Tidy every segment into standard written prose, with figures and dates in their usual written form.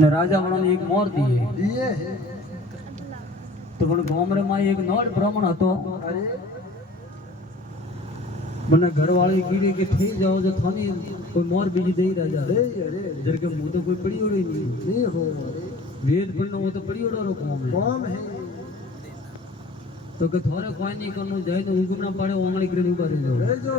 ने राजा वाला ने एक मोर दिए दिए तो पण गामरे में एक नोट ब्राह्मण हतो अरे મને ઘરવાળી કીધી કે થઈ જાઓ જો થાની કોઈ મોર બીજી દઈ રાજા अरे अरे जर के मुंह तो कोई पड़ी ओड़ी नहीं नहीं हो वेद पढ़नो वो तो पड़ी ओड़ा रो कौम है कौम है तो के थोड़े कोई नहीं करनो जाए तो हुकुम ना पड़े ओंगली करे ऊपर जो ले जो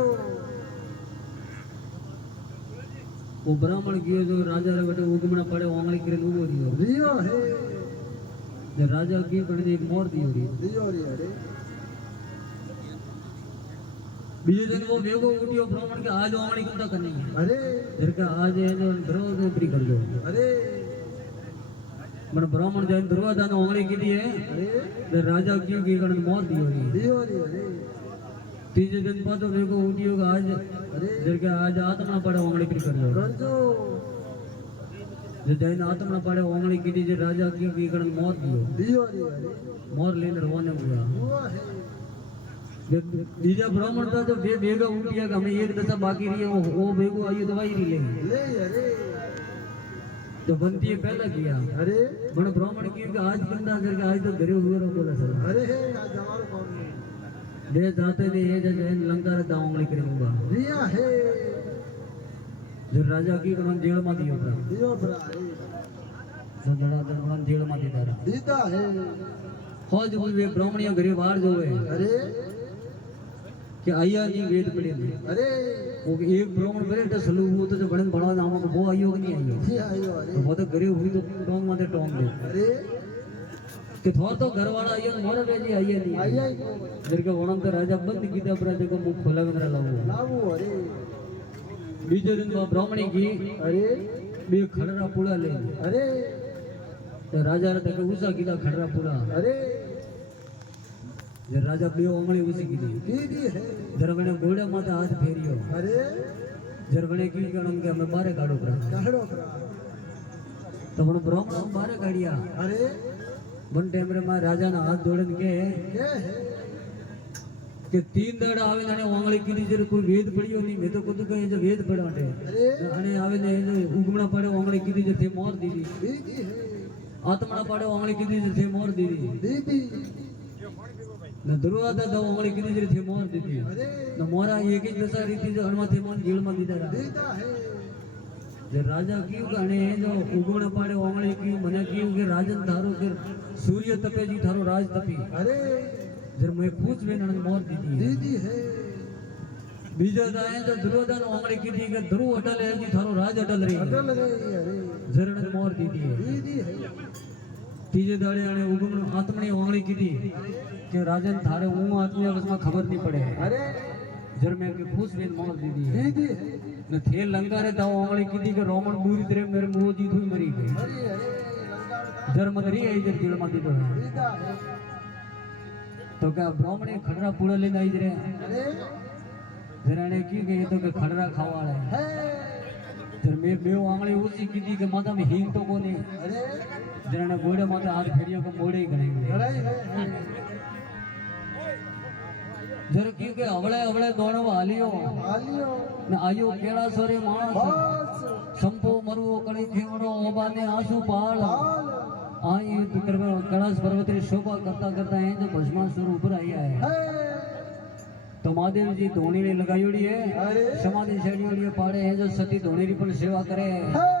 वो ब्राह्मण कियो जो राजा रे बेटे हुकुम ना पड़े ओंगली करे ऊपर जो दियो है जे राजा की कने एक मोर दियो री दियो रे अरे बीजे दिन वो वेगो उठियो ब्राह्मण के आज ओंगली कुंता करनी है अरे जर के आज है जो दरवाजा ऊपरी कर लो अरे मन ब्राह्मण जाइन दरवाजा ने ओंगली की दी है अरे ते राजा की कने मोर दियो री दियो रे अरे तीजे दिन बाद तो वेगो उठियो के आज अरे जर के आज आत्मा पड़े ओंगली की कर लो रंजो जो जैन आत्मा पड़े ओंगली की दी जे राजा की कने मोर दियो रे अरे मोर लेने रवाने हुआ हुआ है बीजा ब्राह्मण था जो बेगा उठिया कि हमें एक दशा बाकी रही है वो बेगो आयु दवाई रही ले ले अरे तो बनती है पहला किया अरे मन ब्राह्मण की कि आज कंधा करके आज तो घरे हुए रहो बोला सर अरे है आज हमारे कौन है दे जाते ने ये जैन लंका रे दांगली करेंगा दिया है जो राजा की कमन जेल में दियो था दियो भरा अरे जो जड़ा कमन जेल में दीदा रहा दीदा है हो जो वे ब्राह्मणिया घरे बाहर जो है अरे कि आया जी वेद पढ़े ने अरे वो एक ब्राह्मण बड़े तो सलू वो तो जो बड़न बड़ा नाम को वो आयो कि नहीं आयो ये आयो अरे तो वो तो घरे हुई तो टोंग माथे टोंग दे अरे कि थोर तो घर वाला आयो मोरे बेजी आये नहीं आई आई जर के वणम तो राजा बंद कीधा पर जो मुख खोला में लावो लावो अरे बीजे दिन में ब्राह्मणी की अरे बे खड़रा पुड़ा ले अरे तो राजा रे तके उसा कीधा खड़रा पुड़ा अरे जे राजा बे ओंगली उसी कीधी दीदी है जरवणे घोड़ा माथे हाथ फेरियो अरे जरवणे की गणम के हमें बारे काढो करा कहड़ो करा तो पण ब्राह्मण बारे काढिया अरे वन टाइम रे मां राजा ना हाथ जोड़न के क्या है कि 3 दाड़ आवे ने ओंगली कीधी जर कोई वेद पढ़ियो नहीं मैं तो खुद कहे जो वेद पढ़ा हटे अरे अने आवे ने जो उगमणा पड़े ओंगली कीधी जे थे मोर दीदी दीदी है आत्मना पड़े ओंगली कीधी जे थे मोर दीदी दीदी न दरवाजा दो ओंगली कीधी जे थे मोर दीदी अरे न मोरा एक ही दशा रीति जो हनुमा थे मन जेल में दीदा रहा दीदा है जे राजा क्यों कने जो उगमणा पड़े ओंगली की मने क्यों के राजन थारो के सूर्य तपे जी थारो राज तपी अरे जर मैं पूछ में नन मोर दीदी दीदी है बीजा दाए जो दुर्योधन ओंगली कीधी के ध्रुव अटल है जी थारो राज अटल रही अटल गई अरे जरण मोर दीदी है दीदी है तीजे दाड़े आने उगम आत्मनी ओंगली कीधी के राजन थारे हूं आत्मी बस में खबर नहीं पड़े अरे जर मैं के खुश में मोर दीदी है दीदी है न थे लंका रे दाओ ओंगली कीधी के रोमन पूरी तरह मेरे मुंह जी हुई मरी गई अरे अरे लंका जर मत रही आई जर दिल में दीदो है दीदा है तो क्या ब्राह्मणी खड़रा पूरा लेने आई जरे अरे जराने की गए तो के खड़रा खावा है है जर मैं बे ओंगली उसी कीधी के माथा में हींग तो कोने अरे जराने गोड़े माथे हाथ फेरियो के मोड़े ही करेंगे लड़ाई है जर की के अवळे अवळे दोणो हालियो आलियो न आयो केळा सोरे माणस बस संपो मरवो कणी खेवड़ो ओबाने आंसू पाल हाल आई कैलाश पर्वत री शोभा करता करता है जो भस्मासुर ऊपर आया है है तो महादेव जी धोनी ने लगायोड़ी है अरे समाधि शेड़ियोड़ी पाड़े है जो सती धोनी री पण सेवा करे है